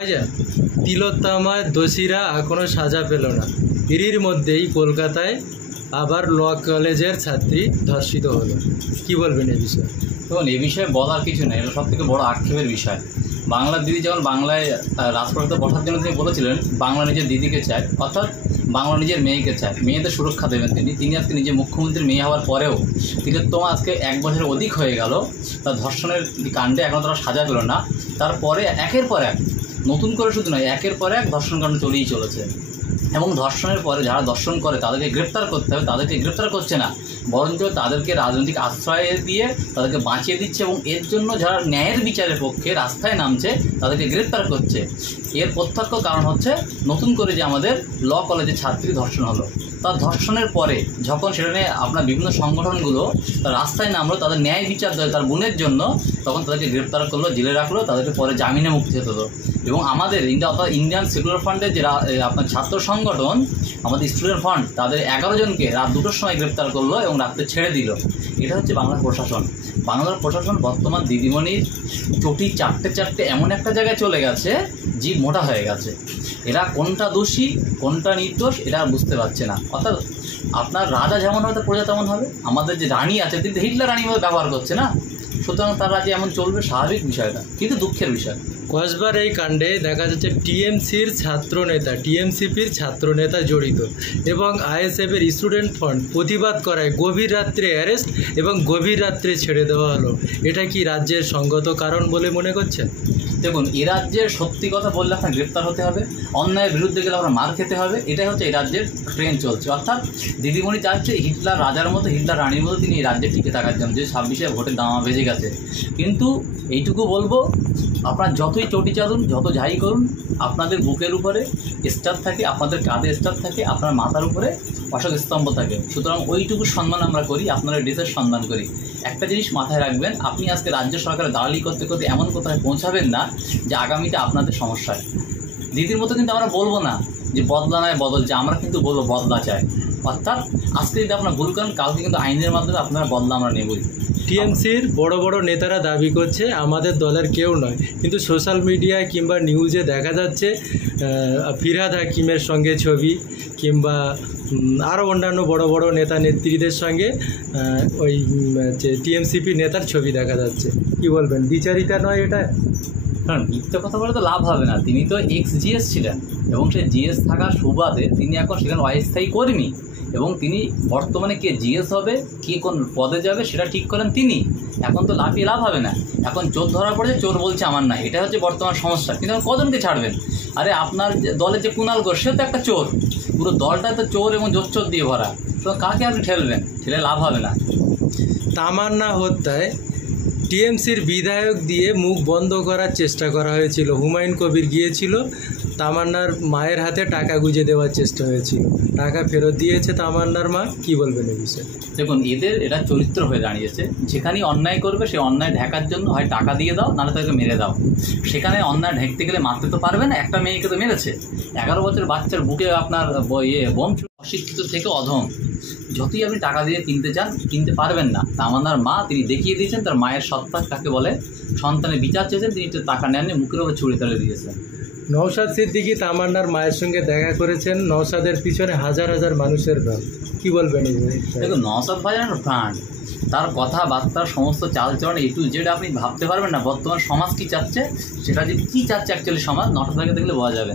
ভাইজান, তিলোত্তমায় দোষীরা এখনো সাজা পেল না, এরই মধ্যেই কলকাতায় আবার ল কলেজের ছাত্রী ধর্ষিত হলো। কি বলবেন এই বিষয়ে? দেখুন, এ বিষয়ে বলার কিছু নেই, এটা সব থেকে বড় আক্ষেপের বিষয়। বাংলার দিদি যখন বাংলায় রাজপ্রাসাদে বসার জন্য তিনি বলেছিলেন বাংলা নিজের দিদিকে চায়, অর্থাৎ বাংলা নিজের মেয়েকে চায়, মেয়েদের সুরক্ষা দেবেন তিনি আজকে নিজে মুখ্যমন্ত্রীর মেয়ে হওয়ার পরেও তিলোত্তমা আজকে 1 বছরের অধিক হয়ে গেল, তার ধর্ষণের কাণ্ডে এখনও তারা সাজা পেল না। তারপরে একের পর এক, নতুন করে শুধু নয়, একের পর এক ধর্ষণ কাণ্ড চলেই চলেছে। এবং ধর্ষণের পরে যারা ধর্ষণ করে তাদেরকে গ্রেপ্তার করতে হবে, তাদেরকে গ্রেপ্তার করছে না, বরঞ্চ তাদেরকে রাজনৈতিক আশ্রয় দিয়ে তাদেরকে বাঁচিয়ে দিচ্ছে এবং এর জন্য যারা ন্যায়ের বিচারের পক্ষে রাস্তায় নামছে তাদেরকে গ্রেপ্তার করছে। এর প্রত্যক্ষ কারণ হচ্ছে নতুন করে যে আমাদের ল কলেজের ছাত্রী ধর্ষণ হলো, তার ধর্ষণের পরে যখন সেখানে আপনার বিভিন্ন সংগঠনগুলো তার রাস্তায় নামলো তাদের ন্যায় বিচার দেয় তার বোনের জন্য, তখন তাদেরকে গ্রেপ্তার করলো, জেলে রাখলো, তাদেরকে পরে জামিনে মুক্তি হতে হলো। এবং আমাদের অর্থাৎ ইন্ডিয়ান সেকুলার ফ্রন্টের যে আপনার ছাত্র সংগঠন, আমাদের স্টুডেন্ট ফ্রন্ট, তাদের 11 জনকে রাত 2টোর সময় গ্রেপ্তার করলো এবং রাত্রে ছেড়ে দিল। এটা হচ্ছে বাংলার প্রশাসন। বাংলার প্রশাসন বর্তমান দিদিমণির চটি চারটে এমন একটা জায়গায় চলে গেছে, জীব মোটা হয়ে গেছে। এরা কোনটা দোষী কোনটা নির্দোষ এটা বুঝতে পারছে না। অর্থাৎ আপনার রাজা যেমন হবে প্রজা তেমন হবে। আমাদের যে রানী আছে তিনি হিটলার রানী মতো ব্যবহার করছে না, সুতরাং তার রাজ্যে এমন চলবে, স্বাভাবিক বিষয়টা, কিন্তু দুঃখের বিষয়। কসবার এই কাণ্ডে দেখা যাচ্ছে টিএমসির টিএমসিপির ছাত্র নেতা জড়িত এবং আইএসএফের স্টুডেন্ট ফ্রন্ট প্রতিবাদ করায় গভীর রাত্রে অ্যারেস্ট এবং গভীর রাত্রে ছেড়ে দেওয়া হলো। এটা কি রাজ্যের সঙ্গত কারণ বলে মনে করছেন? দেখুন, এ রাজ্যের সত্যি কথা বললে আপনার গ্রেপ্তার হতে হবে, অন্যায়ের বিরুদ্ধে গেলে আপনার মার খেতে হবে, এটাই হচ্ছে এই রাজ্যের ট্রেন্ড চলছে। অর্থাৎ দিদিমণি চাচ্ছে হিটলার রাজার মতো, হিটলার রানীর মতো তিনি এই রাজ্যে টিকে থাকার জন্য, যে 26-এ ভোটের দামা বেজে গেছে। কিন্তু এইটুকু বলবো, আপনার যতই চটি চাঁদুন, যত যাই করুন, আপনাদের বুকের উপরে স্টার থাকে, আপনাদের কাঁধে স্টার থাকে, আপনার মাথার উপরে অশোক স্তম্ভ থাকে। সুতরাং ওইটুকু সম্মান আমরা করি, আপনারা দেশের সম্মান করি। একটা জিনিস মাথায় রাখবেন, আপনি আজকে রাজ্য সরকারের দালালি করতে করতে এমন কোথায় পৌঁছাবেন না যে আগামীতে আপনাদের সমস্যায়। দিদির মতো কিন্তু আমরা বলবো না যে বদলা নয় বদল চাই, আমরা কিন্তু বলবো বদলা চাই। অর্থাৎ আজকে যদি আপনারা ভুল করেন, কালকে কিন্তু আইনের মাধ্যমে আপনারা বদলা আমরা নেবই। টিএমসির বড় বড় নেতারা দাবি করছে আমাদের দলের কেউ নয়, কিন্তু সোশ্যাল মিডিয়ায় কিংবা নিউজে দেখা যাচ্ছে ফিরহাদ হাকিমের সঙ্গে ছবি কিংবা আরও অন্যান্য বড় বড় নেতা নেত্রীদের সঙ্গে ওই টিএমসিপি নেতার ছবি দেখা যাচ্ছে। কি বলবেন, বিচারিতা নয় এটা? কারণ মিথ্যে কথা বলে তো লাভ হবে না। তিনি তো GS ছিলেন এবং সেই GS থাকার সুবাদে তিনি এখন সেখানে অস্থায়ী কর্মী এবং তিনি বর্তমানে কে GS হবে, কে কোন পদে যাবে সেটা ঠিক করেন তিনি। এখন তো লাফিয়ে লাভ হবে না। এখন চোর ধরা পড়েছে, চোর বলছে আমার না, এটা হচ্ছে বর্তমান সমস্যা। কিন্তু কজনকে ছাড়বেন? আরে আপনার দলের যে কুণাল ঘোষ, সে তো একটা চোর, পুরো দলটা তো চোর এবং জোচ্চোর দিয়ে ভরা। তো কাকে আপনি ঠেলবেন? ঠেলে লাভ হবে না। তামান্না হত্যায় টিএমসির বিধায়ক দিয়ে মুখ বন্ধ করার চেষ্টা করা হয়েছিল। হুমায়ুন কবির গিয়েছিল, তামান্নার মায়ের হাতে টাকা গুঁজে দেওয়ার চেষ্টা হয়েছিল, টাকা ফেরত দিয়েছে তামান্নার মা। কি বলবেন এই বিষয়ে? দেখুন, এটা চরিত্র হয়ে দাঁড়িয়েছে। যেখানেই অন্যায় করবে সে অন্যায় ঢাকার জন্য হয় টাকা দিয়ে দাও, নাহলে তাকে মেরে দাও। সেখানে অন্যায় ঢেকতে গেলে মারতে তো পারবে না, একটা মেয়েকে তো মেরেছে। 11 বছর বাচ্চার বুকে আপনার বোম। অশিক্ষিত থেকে অধম, যতই আপনি টাকা দিয়ে কিনতে চান কিনতে পারবেন না। তামান্নার মা তিনি দেখিয়ে দিয়েছেন তার মায়ের সত্তা কাকে বলে। সন্তানের বিচার চেয়েছেন, তিনি টাকা নেননি, মুখের উপর ছুরি তুলে দিয়েছেন। নওশাদ সিদ্দিকী তামান্নার মায়ের সঙ্গে দেখা করেছেন, নওশাদের পিছনে হাজার হাজার মানুষের ভিড়। কি বলবেন? দেখুন, নওশাদ ভাই ব্র্যান্ড, তার কথাবার্তা সমস্ত চালচলন A to Z আপনি ভাবতে পারবেন না বর্তমান সমাজ কী চাচ্ছে, সেটা যে কী চাচ্ছে অ্যাকচুয়ালি সমাজ, নওশাদ ভাইকে দেখলে বোঝা যাবে।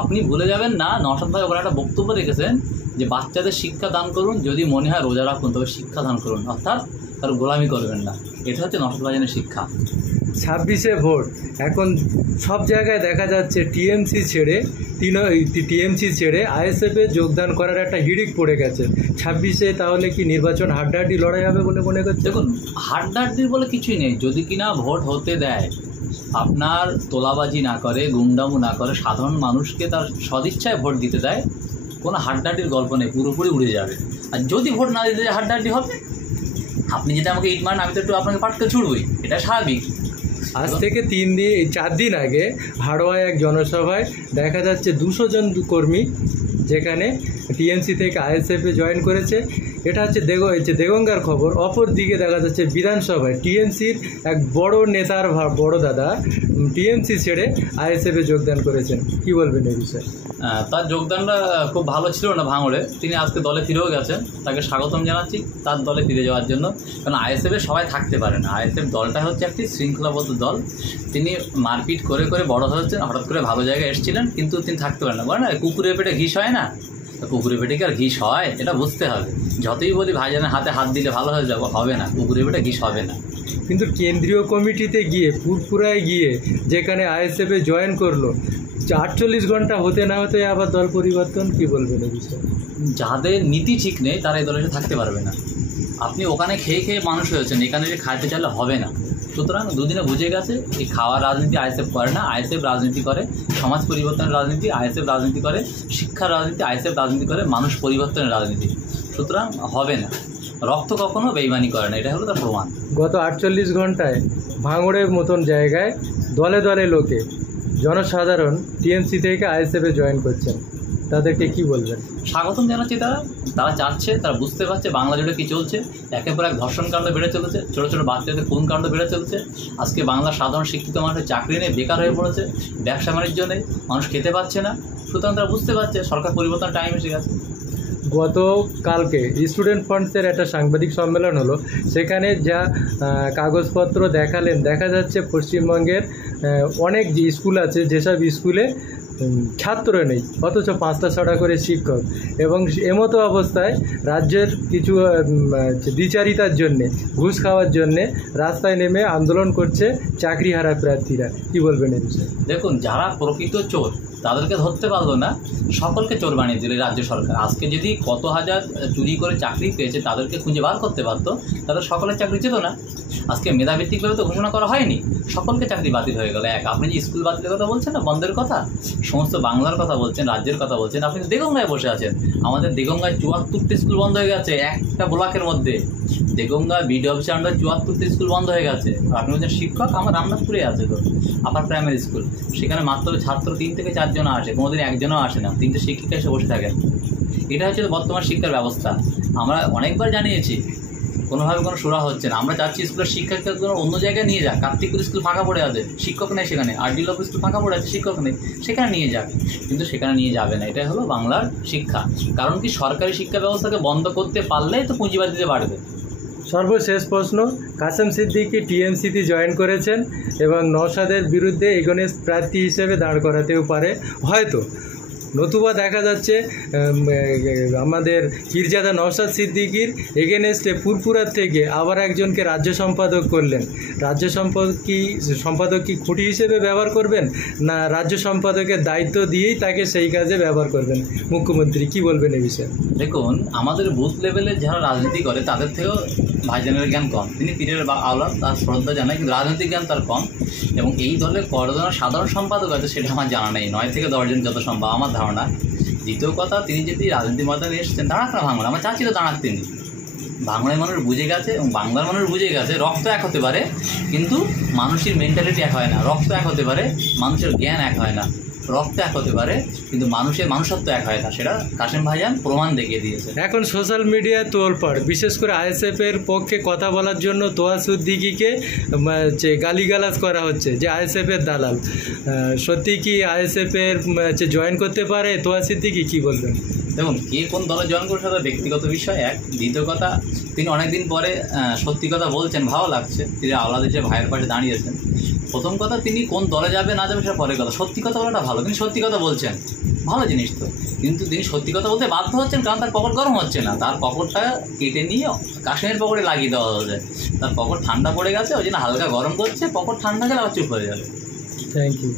আপনি ভুলে যাবেন না, নওশাদ ভাই ওখানে একটা বক্তব্য রেখেছেন যে বাচ্চাদের শিক্ষা দান করুন, যদি মনে হয় রোজা রাখুন তবে শিক্ষা দান করুন, অর্থাৎ তার গোলামি করবেন না। এটা হচ্ছে নওশাদ ভাইজানের শিক্ষা। 26-এ ভোট, এখন সব জায়গায় দেখা যাচ্ছে টিএমসি ছেড়ে আইএসএফে যোগদান করার একটা হিড়িক পড়ে গেছে 26-এ। তাহলে কি নির্বাচন হাড্ডাহাড্ডি লড়াই হবে বলে মনে করছে? দেখুন, হাড্ডাহাড্ডির বলে কিছুই নেই। যদি কিনা ভোট হতে দেয়, আপনার তোলাবাজি না করে, গুন্ডামু না করে, সাধারণ মানুষকে তার সদিচ্ছায় ভোট দিতে দেয়, কোনো হাড্ডাহাড্ডির গল্প নেই, পুরোপুরি উড়ে যাবে। আর যদি ভোট না দিতে হাড্ডাহাড্ডি হবে, আপনি যেটা আমাকে ইট মারেন আমি তো একটু আপনাকে পাটকে ছুড়বই, এটা স্বাভাবিক। আজ থেকে 4 দিন আগে হাড়োয়ায় এক জনসভায় দেখা যাচ্ছে 200 জন কর্মী যেখানে টিএমসি থেকে আইএসএফে জয়েন করেছে। এটা হচ্ছে দেগঙ্গার খবর। অপর দিকে দেখা যাচ্ছে বিধানসভায় টিএমসির এক বড় নেতার বড় দাদা টিএমসি ছেড়ে আইএসএফে যোগদান করেছেন। কি বলবেন এই বিষয়ে? তার যোগদানটা খুব ভালো ছিল না ভাঙড়ে। তিনি আজকে দলে ফিরেও গেছেন, তাকে স্বাগতম জানাচ্ছি তার দলে ফিরে যাওয়ার জন্য। কারণ আইএসএফে সবাই থাকতে পারে না। আইএসএফ দলটা হচ্ছে একটি শৃঙ্খলাবদ্ধ দল। তিনি মারপিট করে করে বড় হয়েছেন, হঠাৎ করে ভালো জায়গায় এসেছিলেন, কিন্তু তিনি থাকতে পারেন না। বলে না কুকুরের পেটে ঘিস হয় না, কুকুরের পেটে কি আর ঘিস হয়? এটা বুঝতে হবে। যতই বলি ভাইজানের হাতে হাত দিলে ভালো হয়ে যাবো, হবে না, কুকুরের পেটে ঘিস হবে না। কিন্তু কেন্দ্রীয় কমিটিতে গিয়ে ফুরফুরায় গিয়ে যেখানে আইএসএফে জয়েন করলো, 48 ঘন্টা হতে না হতে আবার দল পরিবর্তন। কি বলবেন এই বিষয়ে? যাদের নীতি ঠিক নেই তারা এই দলে থাকতে পারবে না। আপনি ওখানে খেয়ে খেয়ে মানুষ হয়েছেন, এখানে যে খাইতে চাইলে হবে না। সুতরাং দুদিনে বুঝে গেছে এই খাওয়ার রাজনীতি আইএসএফ করে না। আইএসএফ রাজনীতি করে সমাজ পরিবর্তনের রাজনীতি, আইএসএফ রাজনীতি করে শিক্ষার রাজনীতি, আইএসএফ রাজনীতি করে মানুষ পরিবর্তনের রাজনীতি। সুতরাং হবে না। রক্ত কখনো বেইমানি করে না, এটা হলো তার প্রমাণ। গত 48 ঘন্টায় ভাঙড়ের মতন জায়গায় দলে দলে লোকে জনসাধারণ টিএমসি থেকে আইএসএফে জয়েন করছেন, তাদেরকে কি বলবেন? স্বাগতম জানাচ্ছি। তারা চাচ্ছে, তারা বুঝতে পারছে বাংলা জুড়ে কী চলছে। একের পর এক ধর্ষণ কাণ্ড বেড়ে চলেছে, ছোটো ছোটো বাচ্চাদের খুন কাণ্ড বেড়ে চলছে। আজকে বাংলার সাধারণ শিক্ষিত মানুষের চাকরি নেই, বেকার হয়ে পড়েছে, ব্যবসা বাণিজ্য নেই, মানুষ খেতে পাচ্ছে না। সুতরাং তারা বুঝতে পারছে সরকার পরিবর্তনের টাইম এসে গেছে। গতকালকে স্টুডেন্ট ফ্রন্টসের একটা সাংবাদিক সম্মেলন হলো, সেখানে যা কাগজপত্র দেখালেন, দেখা যাচ্ছে পশ্চিমবঙ্গের অনেক যে স্কুল আছে যেসব স্কুলে ছাত্র নেই, অথচ 5টা-6টা করে শিক্ষক, এবং এমতো অবস্থায় রাজ্যের কিছু দ্বিচারিতার জন্যে, ঘুষ খাওয়ার জন্যে রাস্তায় নেমে আন্দোলন করছে চাকরিহারা প্রার্থীরা। কি বলবেন এই বিষয়ে? দেখুন, যারা প্রকৃত চোর তাদেরকে ধরতে পারলো না, সকলকে চোর বানিয়ে দিল রাজ্য সরকার। আজকে যদি কত হাজার চুরি করে চাকরি পেয়েছে তাদেরকে খুঁজে বার করতে পারতো, তাদের সকলের চাকরি যেত না। আজকে মেধাভিত্তিকভাবে তো ঘোষণা করা হয়নি, সকলকে চাকরি বাতিল হয়ে গেল। আপনি যে স্কুল বাতিলের কথা বলছেন না, বন্ধের কথা, সমস্ত বাংলার কথা বলছেন, রাজ্যের কথা বলছেন, আপনি দেগঙ্গায় বসে আছেন। আমাদের দেগঙ্গায় 74টি স্কুল বন্ধ হয়ে গেছে একটা ব্লকের মধ্যে। দেগঙ্গা বিডি অফিসের আন্ডার 74টি স্কুল বন্ধ হয়ে গেছে। আপনি বলছেন শিক্ষক, আমার রামনাথপুরে আছে তো আপার প্রাইমারি স্কুল, সেখানে মাত্র ছাত্র 3 থেকে 4 জন আসে, কোনোদিন একজনও আসে না, 3টে শিক্ষিকা এসে বসে থাকেন। এটা হচ্ছে বর্তমান শিক্ষার ব্যবস্থা। আমরা অনেকবার জানিয়েছি, কোনোভাবে কোনো সুরা হচ্ছে না। আমরা চাচ্ছি স্কুলের শিক্ষককে অন্য জায়গায় নিয়ে যাক। কার্তিকপুর স্কুল ফাঁকা পড়ে আছে, শিক্ষক নেই সেখানে। আরডিএল স্কুল ফাঁকা পড়ে আছে, শিক্ষক নেই, সেখানে নিয়ে যাক। কিন্তু সেখানে নিয়ে যাবে না। এটাই হলো বাংলার শিক্ষা। কারণ কি, সরকারি শিক্ষা ব্যবস্থাকে বন্ধ করতে পারলেই তো পুঁজিবাদীতে বাড়বে। সর্বশেষ প্রশ্ন, কাসেম সিদ্দিকী টিএমসিতে জয়েন করেছেন এবং নওশাদের বিরুদ্ধে এগেনস্ট প্রার্থী হিসেবে দাঁড় করাতেও পারে হয়তো, নতুবা দেখা যাচ্ছে আমাদের পীরজাদা নওশাদ সিদ্দিকীর এগেনস্টে ফুরফুরার থেকে আবার একজনকে রাজ্য সম্পাদক করলেন। রাজ্য সম্পাদক কি খুঁটি হিসেবে ব্যবহার করবেন, না রাজ্য সম্পাদকের দায়িত্ব দিয়েই তাকে সেই কাজে ব্যবহার করবেন মুখ্যমন্ত্রী? কি বলবেন এই বিষয়ে? দেখুন, আমাদের বুথ লেভেলে যারা রাজনীতি করে তাদের থেকেও ভাইজানের জ্ঞান কম। তিনি পীরের আওলাদ, তার শ্রদ্ধা জানায়, কিন্তু রাজনৈতিক জ্ঞান তার কম। এবং এই দলে কতজন সাধারণ সম্পাদক আছে সেটা আমার জানা নেই, 9 থেকে 10 জন যত সম্ভব আমার ধারণা। দ্বিতীয় কথা, তিনি যদি রাজনীতির ময়দানে এসেছেন, দাঁড়াক না ভাঙড়, আমার চাচ্ছি তো দাঁড়াক। তিনি বাংলার মানুষ বুঝে গেছে এবং বাংলার মানুষ বুঝে গেছে রক্ত এক হতে পারে, কিন্তু মানুষের মেন্টালিটি এক হয় না। রক্ত এক হতে পারে, মানুষের জ্ঞান এক হয় না। রক্ত এক হতে পারে, কিন্তু মানুষের মানুষত্ব এক হয় না। সেটা কাসেম ভাইজান প্রমাণ দেখিয়ে দিয়েছে। এখন সোশ্যাল মিডিয়ায় তোলপাড়, বিশেষ করে আইএসএফের পক্ষে কথা বলার জন্য তোয়া সিদ্দিকীকে গালিগালাজ করা হচ্ছে যে আইএসএফের দালাল। সত্যি কি আইএসএফের জয়েন করতে পারে তোয়া সিদ্দিকী? কি বলবেন? দেখুন, কে কোন দলে জয়েন করছে তার ব্যক্তিগত বিষয় এক। দ্বিতীয় কথা, তিনি অনেকদিন পরে সত্যি কথা বলছেন, ভালো লাগছে। তিনি আওলাদের যে ভাইয়ের পাশে দাঁড়িয়েছেন। প্রথম কথা, তিনি কোন দলে যাবে না যাবে সেটা পরের কথা। সত্যি কথা বলাটা ভালো, তিনি সত্যি কথা বলছেন, ভালো জিনিস তো। কিন্তু তিনি সত্যি কথা বলতে বাধ্য হচ্ছেন, কারণ তার পকেট গরম হচ্ছে না। তার পকেটটা কেটে নিয়ে কাশ্মীরের পকেটে লাগিয়ে দেওয়া হচ্ছে। তার পকেট ঠান্ডা পড়ে গেছে, ওই জন্য হালকা গরম করছে। পকেট ঠান্ডা গেলে আবার চুপ হয়ে যাবে। Thank you.